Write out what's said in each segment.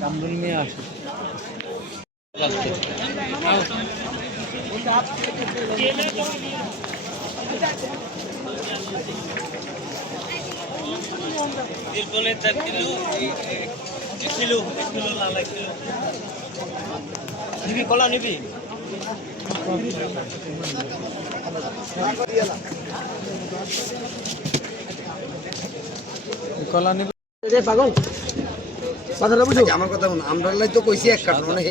কামরুল মিয়া আসে নিবি কলা নিবি কলা নিবে পাগল কথাটা বুঝো আমার কথা শুন আমরা তো কইছি এক কাঠ মানে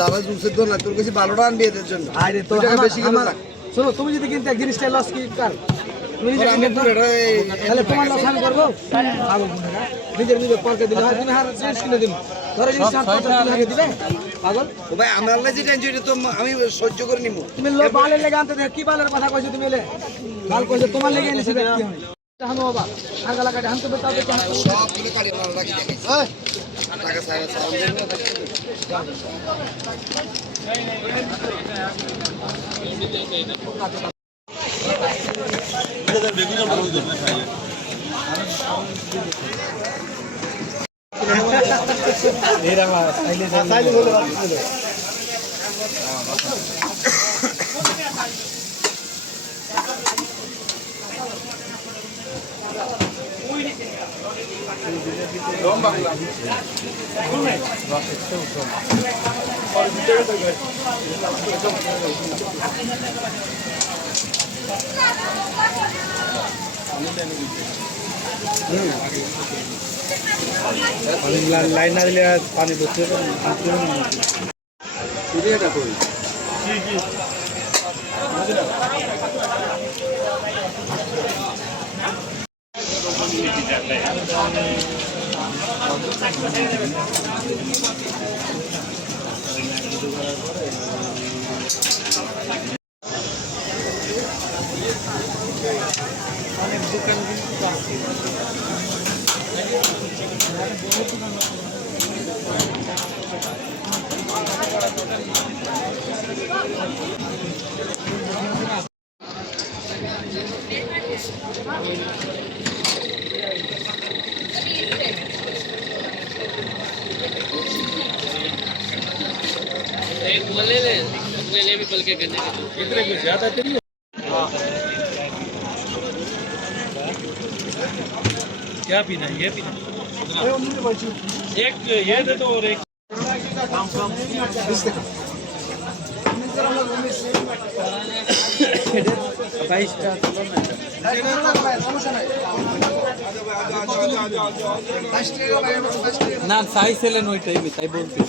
দাদা জুসের দোল না তোর কইছি ভালোটা আনবি এদের জন্য আরে তো বেশি করে লাগ শোনো তুমি যদি কিনতে এক জিনিসটা লস কি কার তুমি নিজে আমি কিনতে তো এটা তাহলে তোমার লস আমি করবো পাগল কোনটা নিজের নিজে পরকে দিলে হয় তুমি হার জিনিস কিনে দিন ধরে জিনিস 750 টাকা দিবে পাগল ও ভাই আমার আল্লাহ যে টেনশন এটা তো আমি সহ্য করে নিব তুমি লো বালের লেগে আনতে কি বালের কথা কইছো তুমি এলে বাল কইছো তোমার লেগে এনেছি ব্যক্তি আমি হানো বাবা আগা লাগাতে হানতে বেতাও দেখতে সব গুলো কাটি আমরা রাখি দেখি টাকা সাহেব সালাম দেন এরা সাইলে সাইলে বলে লাইন না দিলে পানি বসে অনেক দোকান কিন্তু আছে ले भी बल्कि करने के इतने कुछ ज्यादा नहीं क्या पीना है? ये पीना एक ये दे दो और एक না সাইজ এলেন ওইটাই তাই বলছি